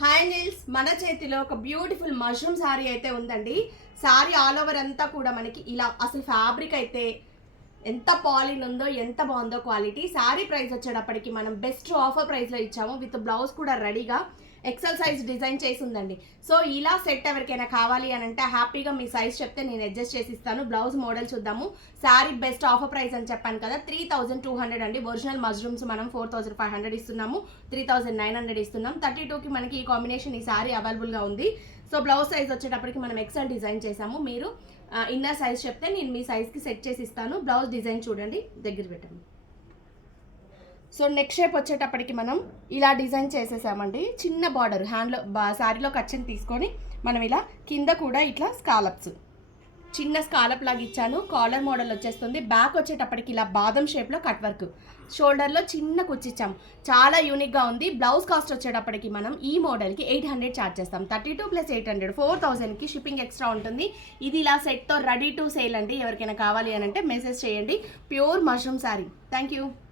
Hi Niels, మన చేతిలో ఒక బ్యూటిఫుల్ మష్రూమ్ శారీ అయితే ఉందండి. శారీ ఆల్ ఓవర్ అంతా కూడా మనకి ఇలా అసలు ఫ్యాబ్రిక్ అయితే ఎంత పాలిన్ ఉందో, ఎంత బాగుందో క్వాలిటీ. శారీ ప్రైస్ వచ్చేటప్పటికి మనం బెస్ట్ ఆఫర్ ప్రైస్లో ఇచ్చాము. విత్ బ్లౌజ్ కూడా రెడీగా ఎక్సెల్ సైజ్ డిజైన్ చేసి ఉందండి. సో ఇలా సెట్ ఎవరికైనా కావాలి అని అంటే హ్యాపీగా మీ సైజ్ చెప్తే నేను అడ్జస్ట్ చేసి ఇస్తాను. బ్లౌజ్ మోడల్ చూద్దాము. శారీ బెస్ట్ ఆఫర్ ప్రైస్ అని చెప్పాను కదా, 3200 అండి. ఒరిజినల్ మష్రూమ్స్ మనం 4500 ఇస్తున్నాము, 3900 ఇస్తున్నాం. 32కి మనకి ఈ కాంబినేషన్ ఈ శారీ అవైలబుల్గా ఉంది. సో బ్లౌజ్ సైజ్ వచ్చేటప్పటికి మనం ఎక్సెల్ డిజైన్ చేసాము. మీరు ఇన్నర్ సైజ్ చెప్తే నేను మీ సైజ్కి సెట్ చేసి ఇస్తాను. బ్లౌజ్ డిజైన్ చూడండి, దగ్గర పెట్టండి. సో నెక్ షేప్ వచ్చేటప్పటికి మనం ఇలా డిజైన్ చేసేసామండి. చిన్న బార్డర్ హ్యాండ్లో శారీలో కచ్చని తీసుకొని మనం ఇలా కింద కూడా ఇట్లా స్కాలప్స్, చిన్న స్కాలప్ లాగా ఇచ్చాను. కాలర్ మోడల్ వచ్చేస్తుంది. బ్యాక్ వచ్చేటప్పటికి ఇలా బాదం షేప్లో కట్ వర్క్, షోల్డర్లో చిన్న కుచ్చిచ్చాం. చాలా యూనిక్గా ఉంది. బ్లౌజ్ కాస్ట్ వచ్చేటప్పటికి మనం ఈ మోడల్కి 800 ఛార్జ్ చేస్తాం. 32 + 800 4000కి షిప్పింగ్ ఎక్స్ట్రా ఉంటుంది. ఇది ఇలా సెట్తో రెడీ టు సేల్ అండి. ఎవరికైనా కావాలి అని అంటే మెసేజ్ చేయండి. Pure mushroom sari. Thank you.